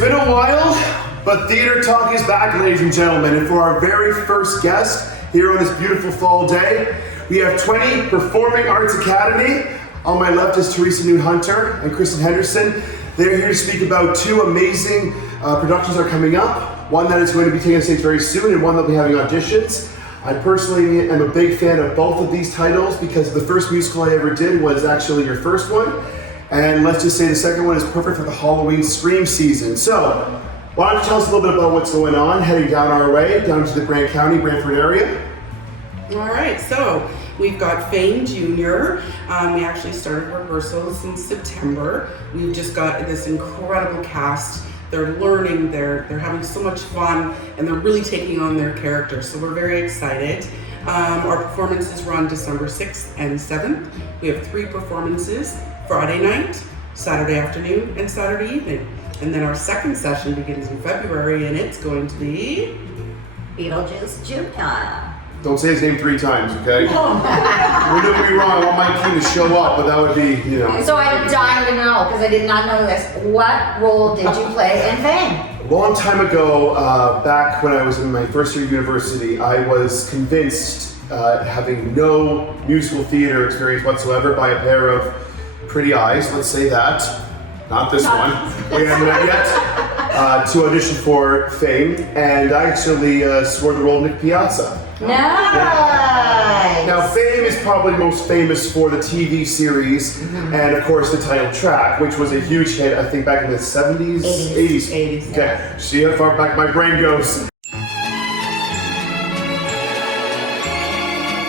been a while, but Theater Talk is back, ladies and gentlemen. And for our very first guest here on this beautiful fall day, we have 20 Performing Arts Academy. On my left is Theresa Noon-Hunter and Kristen Henderson. They're here to speak about two amazing productions that are coming up. One that is going to be taking stage very soon and one that will be having auditions. I personally am a big fan of both of these titles because the first musical I ever did was actually your first one. And let's just say the second one is perfect for the Halloween Scream season. So, why don't you tell us a little bit about what's going on, heading down our way, down to the Brantford area. All right, so we've got Fame Junior. We actually started rehearsals in September. We've just got this incredible cast. They're learning, they're having so much fun, and they're really taking on their characters. So we're very excited. Our performances run December 6th and 7th. We have 3 performances, Friday night, Saturday afternoon, and Saturday evening. And then our second session begins in February, and it's going to be Beetlejuice Junior. Don't say his name 3 times, okay? Wouldn't be wrong. I want my team to show up, but that would be, you know. So I'm dying to know, because I did not know this. What role did you play in Fame? A long time ago, back when I was in my first year of university, I was convinced, having no musical theater experience whatsoever, by a pair of pretty eyes, let's say that. Not this one. We haven't met yet. To audition for Fame, and I actually swore the role of Nick Piazza. Nice! Now, Fame is probably most famous for the TV series, and of course the title track, which was a huge hit, I think back in the 70s? 80s. Okay, see how far back my brain goes.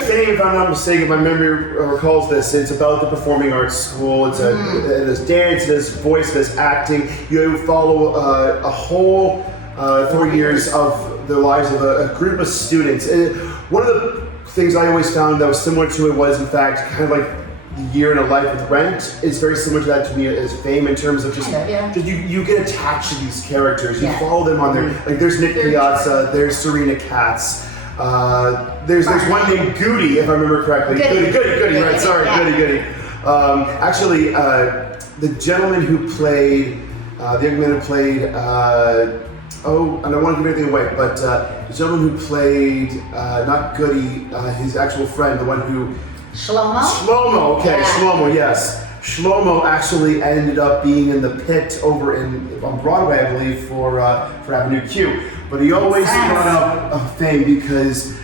Fame, if I'm not mistaken, if my memory recalls this, it's about the performing arts school. It's there's dance, there's voice, there's acting. You follow a whole 4 years of the lives of a group of students. And one of the things I always found that was similar to it was, in fact, kind of like the year in a life with Rent is very similar to that to me as Fame in terms of just you get attached to these characters. You follow them on their, like there's Nick Piazza, there's Serena Katz. There's one named Goody, if I remember correctly. Goody, right? Sorry, Goody. Actually, the gentleman who played, the young man who played, and I don't want to give anything away, but the gentleman who played, not Goody, his actual friend, the one who... Shlomo, okay, yeah. Shlomo, yes. Shlomo actually ended up being in the pit over on Broadway, I believe, for Avenue Q. But he always brought up Fame because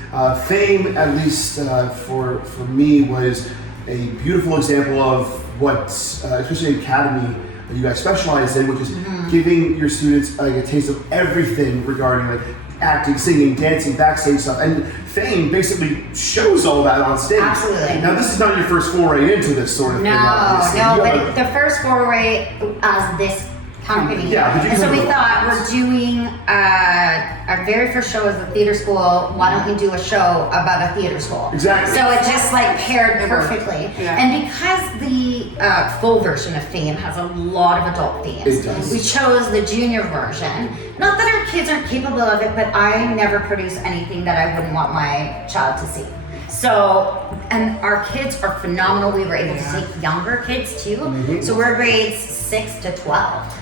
Fame, at least for me, was a beautiful example of what, especially Academy, you guys specialize in, which is giving your students a taste of everything regarding like acting, singing, dancing, backstage stuff. And Fame basically shows all that on stage. Absolutely. Now, this is not your first foray into this sort of thing. No, but the first foray as this company. Yeah, and so we thought we're doing our very first show as a theater school. Why don't we do a show about a theater school? Exactly. So it just like paired perfectly. Yeah. And because the full version of Fame has a lot of adult themes, we chose the junior version. Not that our kids aren't capable of it, but I never produce anything that I wouldn't want my child to see. So, and our kids are phenomenal. We were able to take younger kids too. So we're grades 6 to 12.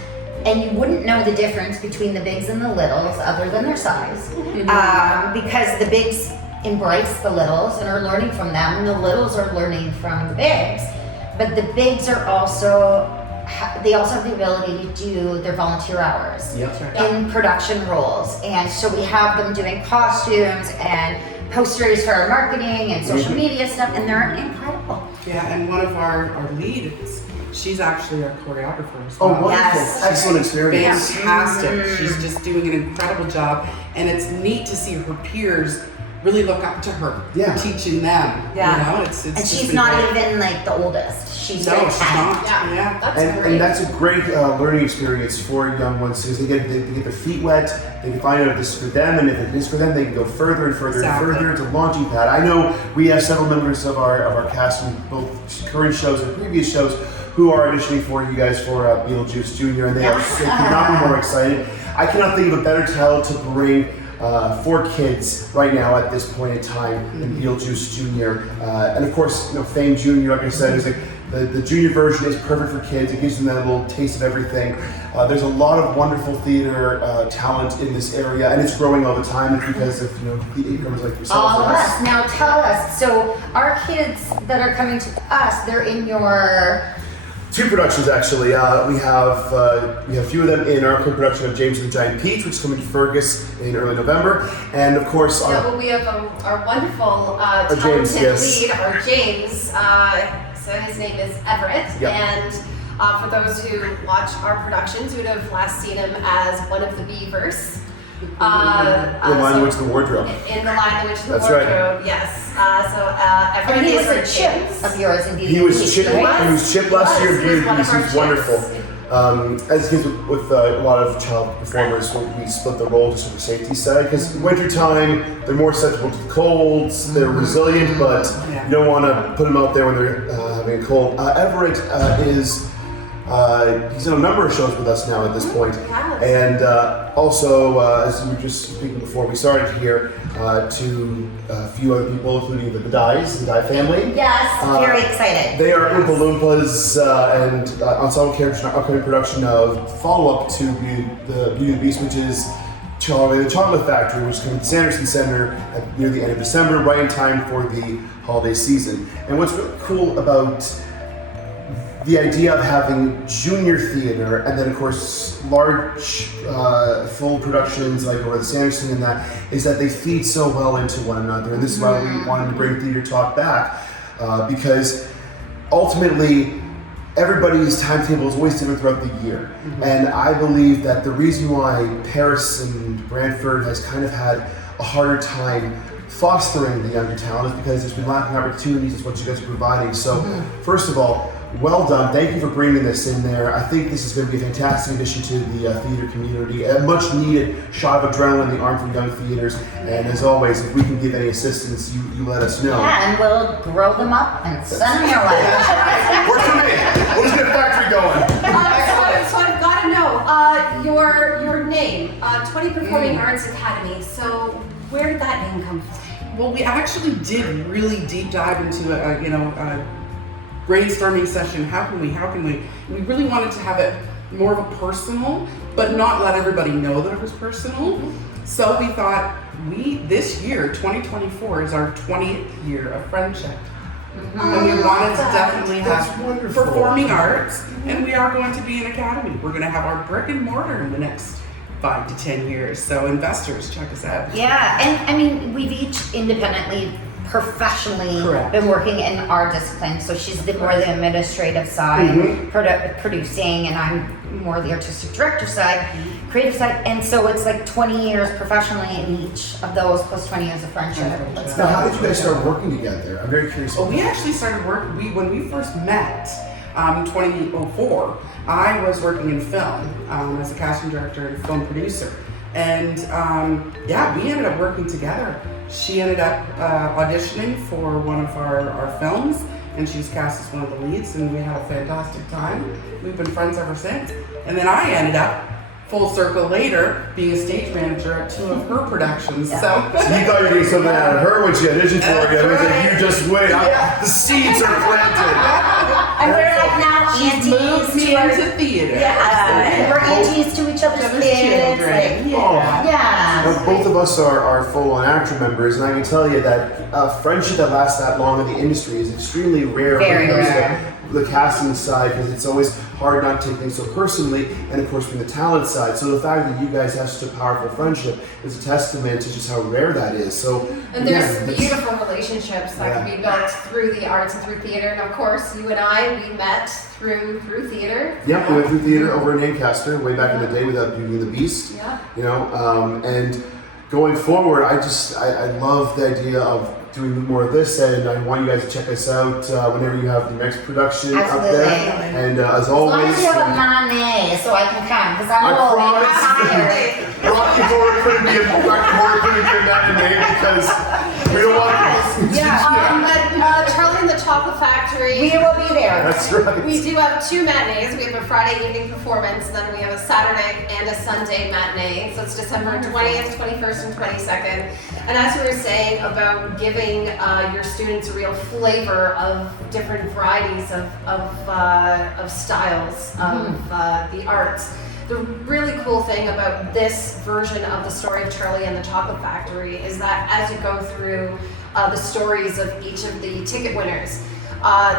And you wouldn't know the difference between the bigs and the littles other than their size. Because the bigs embrace the littles and are learning from them, and the littles are learning from the bigs. But the bigs are also, they also have the ability to do their volunteer hours in production roles. And so we have them doing costumes and posters for our marketing and social media stuff, and they're incredible. Yeah, and one of our leads, she's actually our choreographer as well. Oh, wonderful. Yes. Excellent experience. Fantastic. She's just doing an incredible job, and it's neat to see her peers really look up to her for teaching them. Yeah. You know, it's and just she's been not great. even like the oldest. She's No, like she's 10. not. Yeah. And that's a great learning experience for young ones because they get their feet wet, they can find out if this is for them, and if it is for them, they can go further and further and further. It's a launching pad. I know we have several members of our cast from both current shows and previous shows who are auditioning for you guys for Beetlejuice Junior, and they could not be more excited. I cannot think of a better talent to bring for kids right now at this point in time than Beetlejuice Junior. And of course, Fame Junior, like I said, is like The junior version is perfect for kids. It gives them that little taste of everything. There's a lot of wonderful theater talent in this area, and it's growing all the time. It's because of the newcomers like yourself. All of us. Now tell us. So our kids that are coming to us, they're in your. 2 productions actually. We have a few of them in our co-production of James and the Giant Peach, which is coming to Fergus in early November, and of course we have our wonderful talented James, yes. lead, our James. So his name is Everett, Yep. and for those who watch our productions, you would have last seen him as one of the Beavers. The Lion, the Witch, and the Wardrobe. In the Lion, the Witch, and the That's right. Wardrobe, yes. Everett And he is was our a chip James. of yours indeed. He was Chip. Right? He was Chip last year. He was one of our He's wonderful. chips. As kids with a lot of child performers, we split the role just for the safety side because wintertime they're more susceptible to colds. They're resilient, but you don't want to put them out there when they're having a cold. Everett is. He's in a number of shows with us now at this point. Yes. And also, as we were just speaking before we started here, to a few other people, including the Dyes, the Dye family. Yes, very excited. They are Oompa Loompas and ensemble characters in our upcoming production of follow-up to the Beauty and the Beast, which is Charlie the Chocolate Factory, which is coming to Sanderson Center near the end of December, right in time for the holiday season. And what's really cool about the idea of having junior theater and then of course large full productions like over the Sanderson and that is that they feed so well into one another, and this is why we wanted to bring Theater Talk back because ultimately everybody's timetable is always different throughout the year, and I believe that the reason why Paris and Brantford has kind of had a harder time fostering the younger talent is because there's been lacking opportunities is what you guys are providing. So first of all, well done. Thank you for bringing this in there. I think this is going to be a fantastic addition to the theater community. A much needed shot of adrenaline in the arm for young theaters. And as always, if we can give any assistance, you let us know. Yeah, and we'll grow them up and send them your way. Works for me. We'll just get a factory going. So I've got to know your name, 20 Performing Arts Academy. So where did that name come from? Well, we actually did really deep dive into a brainstorming session. How can we? We really wanted to have it more of a personal, but not let everybody know that it was personal. So we thought this year, 2024, is our 20th year of friendship. And we wanted to definitely have performing arts, and we are going to be an academy. We're going to have our brick and mortar in the next 5 to 10 years. So investors, check us out. Yeah, and I mean, we've each independently, professionally Correct. been working in our discipline. So she's more the administrative side, producing, and I'm more the artistic director side, creative side. And so it's like 20 years professionally in each of those, plus 20 years of friendship. Let's Now, go. how did you guys start working together? I'm very curious. Well, we actually started work. When we first met, 2004, I was working in film as a casting director and film producer, and we ended up working together. She ended up auditioning for one of our films, and she was cast as one of the leads, and we had a fantastic time. We've been friends ever since. And then I ended up full circle later being a stage manager at 2 of her productions. Yeah. So You thought you were getting something out of her when she auditioned for you. I was like, you just wait. The seeds are planted. And we're like now she's moved aunties me to our into theater. and we're aunties to each other's Other's kids. children. Like, yeah. Now, both of us are full-on actor members, and I can tell you that friendship that lasts that long in the industry is extremely rare Very when it comes rare. to the casting side, because it's always hard not to take things so personally, and of course from the talent side. So the fact that you guys have such a powerful friendship is a testament to just how rare that is. So And there's beautiful relationships that Yeah. can be built through the arts and through theater. And of course, you and we met through theater. Yep, we went through theater over in Ancaster way back in the day with Beauty and the Beast. Yeah. And going forward, I love the idea of doing more of this, and I want you guys to check us out whenever you have the next production up Absolutely. there. And as As long always, as you have a matinee, so I can come, because I'm I old and promise I'm tired. Rocky Horror couldn't be a matinee because we don't want Yeah. But Charlie and the Chocolate Factory. We will be there. That's right. We do have 2 matinees. We have a Friday evening performance, and then we have a Saturday and a Sunday matinee. So it's December 20th, 21st, and 22nd. And as we were saying about giving your students a real flavor of different varieties of styles of the arts, the really cool thing about this version of the story of Charlie and the Chocolate Factory is that as you go through the stories of each of the ticket winners,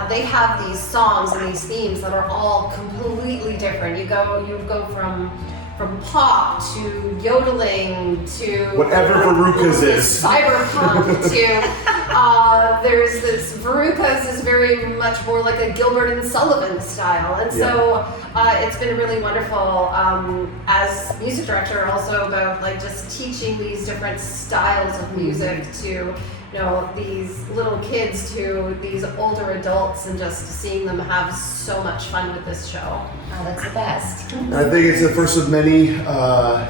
they have these songs and these themes that are all completely different. You go from pop to yodeling to whatever Veruca's is. Cyberpunk to there's this Veruca's is very much more like a Gilbert and Sullivan style, and so it's been really wonderful as music director also about like just teaching these different styles of music to these little kids to these older adults, and just seeing them have so much fun with this show. Oh, that's the best. I think it's the first of many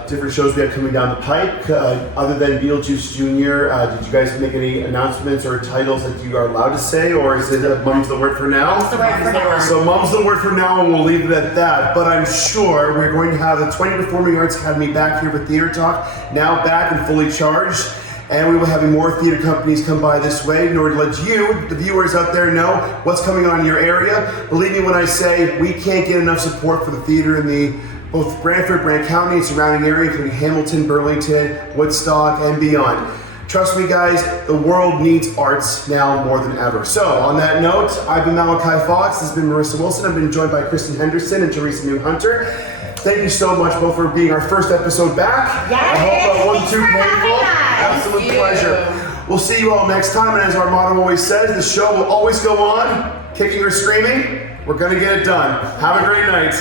different shows we have coming down the pike. Other than Beetlejuice Jr., did you guys make any announcements or titles that you are allowed to say, or is it Mum's the word for now? Mum's the word for now. So Mum's the word for now, and we'll leave it at that. But I'm sure we're going to have the 20 Performing Arts Academy back here with Theater Talk, now back and fully charged. And we will have more theater companies come by this way in order to let you, the viewers out there, know what's coming on in your area. Believe me when I say we can't get enough support for the theater in both Brantford, Brant County, and surrounding area, including Hamilton, Burlington, Woodstock, and beyond. Trust me, guys, the world needs arts now more than ever. So, on that note, I've been Malachi Fox, this has been Marissa Wilson. I've been joined by Kristen Henderson and Theresa Noon-Hunter. Thank you so much both for being our first episode back. Yes, I hope that wasn't too thanks for painful. having us. Absolute Thank you. pleasure. We'll see you all next time, and as our motto always says, the show will always go on, kicking or screaming. We're gonna get it done. Have a great night.